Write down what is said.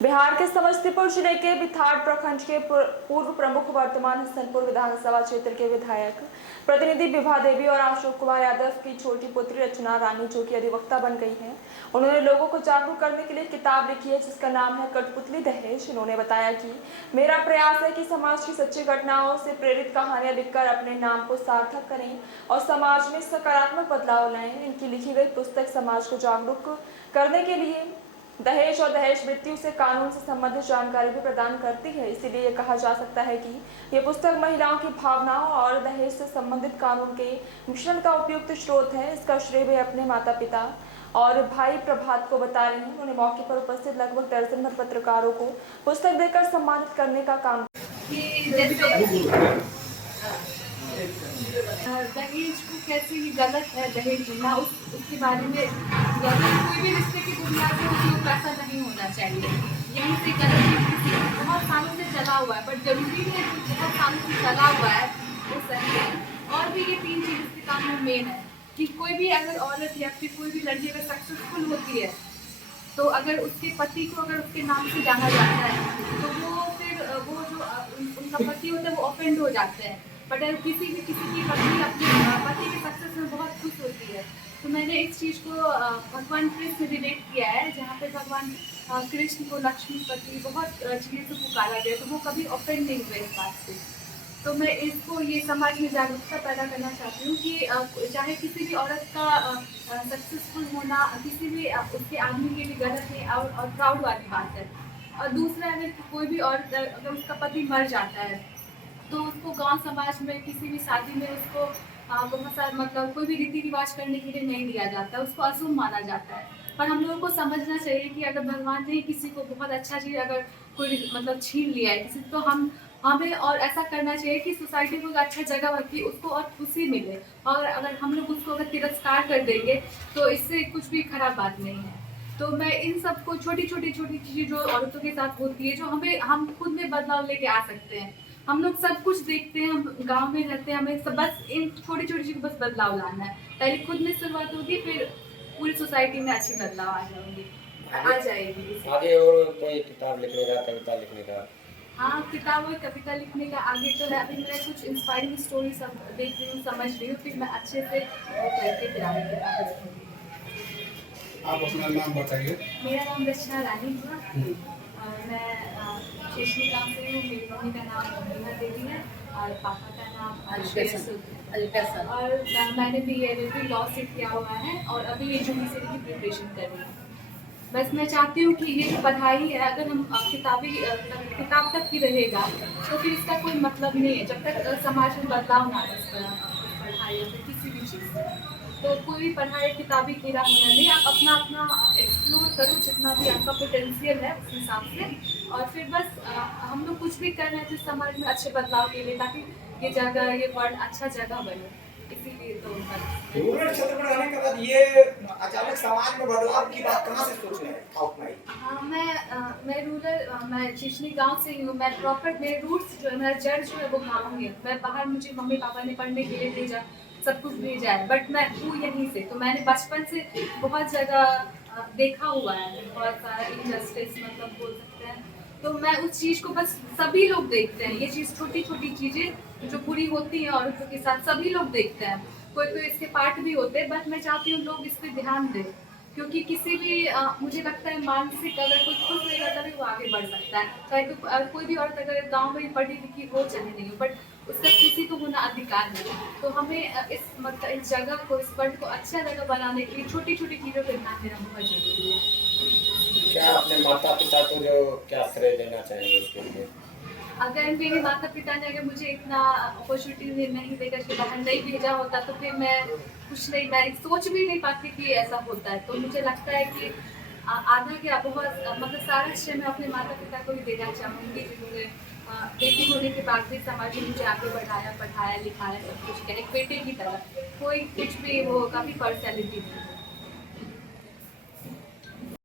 बिहार के समस्तीपुर जिले के बिथाड़ प्रखंड के पूर्व प्रमुख वर्तमान हसनपुर विधानसभा क्षेत्र के विधायक प्रतिनिधि विभा देवी और अशोक कुमार यादव की छोटी पुत्री रचना रानी, जो की अधिवक्ता बन गई है, उन्होंने लोगों को जागरूक करने के लिए किताब लिखी है जिसका नाम है कठपुतली दहेज। उन्होंने बताया कि मेरा प्रयास है कि समाज की सच्ची घटनाओं से प्रेरित कहानियां लिखकर अपने नाम को सार्थक करें और समाज में सकारात्मक बदलाव लाएं। इनकी लिखी गई पुस्तक समाज को जागरूक करने के लिए दहेज और दहेज मृत्यु से कानून से संबंधित जानकारी भी प्रदान करती है। इसीलिए ये कहा जा सकता है कि ये पुस्तक महिलाओं की भावनाओं और दहेज से संबंधित कानून के मिश्रण का उपयुक्त स्रोत है। इसका श्रेय वे अपने माता पिता और भाई प्रभात को बता रहे हैं। उन्होंने मौके पर उपस्थित लगभग दर्जन भर पत्रकारों को पुस्तक देकर सम्मानित करने का काम दहेज को कैसे ये गलत है दहेज मिलना, उसके बारे में कोई भी रिश्ते की बुनियाद से उपयोग पैसा नहीं होना चाहिए। यहीं से गलत बहुत सालों से चला हुआ है, बट जरूरी है बहुत सालों से चला हुआ है वो सही है। और भी ये तीन चीज़ इसके काम में मेन है कि कोई भी अगर औरत या फिर कोई भी लड़की अगर सक्सेसफुल होती है तो अगर उसके पति को अगर उसके नाम से जाना जाता है तो वो फिर वो जो उनका पति होता है वो ऑफेंड हो जाते हैं। बट अगर किसी की पत्नी अपने पति के सक्सेस में बहुत खुश होती है तो मैंने इस चीज़ को भगवान कृष्ण से रिलेट किया है, जहाँ पे भगवान कृष्ण को लक्ष्मीपति बहुत चीज़ें से पुकारा गया तो वो कभी ऑफेंड नहीं हुए इस बात से। तो मैं इसको ये समाज में जागरूकता पैदा करना चाहती हूँ कि चाहे किसी भी औरत का सक्सेसफुल होना किसी भी उसके आदमी के लिए गलत है और प्राउड वाली बात है। और दूसरा, अगर कोई भी औरत अगर उसका पति मर जाता है तो उसको गांव समाज में किसी भी शादी में उसको बहुत सारा मतलब कोई भी रीति रिवाज करने के लिए नहीं दिया जाता, उसको अशुभ माना जाता है। पर हम लोगों को समझना चाहिए कि अगर भगवान ने किसी को बहुत अच्छा चीज़ अगर कोई मतलब छीन लिया है किसी, तो हमें और ऐसा करना चाहिए कि सोसाइटी को एक अच्छा जगह रखी उसको और खुशी मिले। और अगर हम लोग उसको अगर तिरस्कार कर देंगे तो इससे कुछ भी खराब बात नहीं है। तो मैं इन सबको छोटी चीज़ें जो औरतों के साथ होती है जो हम खुद में बदलाव लेके आ सकते हैं। हम लोग सब कुछ देखते हैं, हम गांव में रहते हैं, हमें सब बस इन छोटी चीज़ बस बदलाव लाना है। पहले खुद में शुरुआत होगी, फिर पूरी सोसाइटी में अच्छी बदलाव आ जाएगी। आगे और कोई किताब लिखने का, कविता लिखने का? हाँ, किताब और कविता लिखने का आगे तो है। अभी मैं कुछ इंस्पायरिंग स्टोरी सब देख रही हूँ, समझ रही हूँ, फिर मैं अच्छे से वो करके फिर आगे किताब लिखूंगी। आप अपना नाम बताइए। मेरा नाम रचना रानी है और मैं शेषनी गाँव से हूँ। मेरी मम्मी का नाम विभा देवी है और पापा का नाम अलका। और मैंने भी LLB लॉ से किया हुआ है और अभी ये जुडिशरी की प्रिपरेशन कर रही हूँ। बस मैं चाहती हूँ कि ये पढ़ाई है, अगर हम किताब तक ही रहेगा तो फिर इसका कोई मतलब नहीं है जब तक समाज में बदलाव ना आए इस पढ़ाई या फिर किसी भी चीज़ से। तो कोई भी पढ़ाई किताबी कीड़ा होना नहीं, आप अपना एक्सप्लोर करो जितना भी आपका पोटेंशियल है उस हिसाब से। और फिर बस हम लोग कुछ भी कर रहे हैं तो समाज में अच्छे बदलाव के लिए, ताकि ये जगह ये वर्ल्ड अच्छा जगह बने, इसीलिए तो रूरल क्षेत्र में रहने के बाद ये अचानक समाज में बदलाव की बात कहाँ से सोच रहे हैं? हाँ, मैं चिचनी गांव से ही हूँ। मैं प्रॉपर मेरे रूट्स जो है, मेरा जड़ जो है वो गाँव ही है। मैं बाहर मुझे मम्मी पापा ने पढ़ने के लिए भेजा, सब कुछ भेजा है, बट मैं हूँ यहीं से। तो मैंने बचपन से बहुत जगह देखा हुआ है, बहुत सारा इनजस्टिस मतलब बोल सकते हैं। तो मैं उस चीज़ को बस सभी लोग देखते हैं, ये चीज़ छोटी चीज़ें जो बुरी होती हैं औरतों के साथ सभी लोग देखते हैं, कोई इसके पार्ट भी होते हैं। बट मैं चाहती हूँ लोग इस पर ध्यान दें, क्योंकि किसी भी मुझे लगता है मानसिक अगर कोई खुश रहेगा तभी वो आगे बढ़ सकता है। चाहे कोई भी औरत अगर गांव में पढ़ी लिखी हो चाहे नहीं हो, बट उसका खुशी को होना अधिकार है। तो हमें इस जगह को, इस वर्ल्ड को अच्छा जगह बनाने के लिए छोटी चीज़ों पर ध्यान देना बहुत जरूरी है। क्या अपने माता पिता को जो क्या श्रेय देना चाहेंगे इसके लिए? अगर मेरे माता पिता ने अगर मुझे इतना अपॉर्चुनिटी नहीं देकर के बाहर नहीं भेजा होता तो फिर मैं कुछ नहीं, मैं सोच भी नहीं पाती कि ऐसा होता है। तो मुझे लगता है कि आधा क्या बहुत मतलब सारा श्रेय मैं अपने माता पिता को ही देना चाहूँगी, जिन्होंने बेटी होने के बाद भी समाज में मुझे आगे बढ़ाया, पढ़ाया, लिखाया, सब कुछ किया एक बेटे की तरह। कोई कुछ भी वो कभी पर्सनैलिटी नहीं।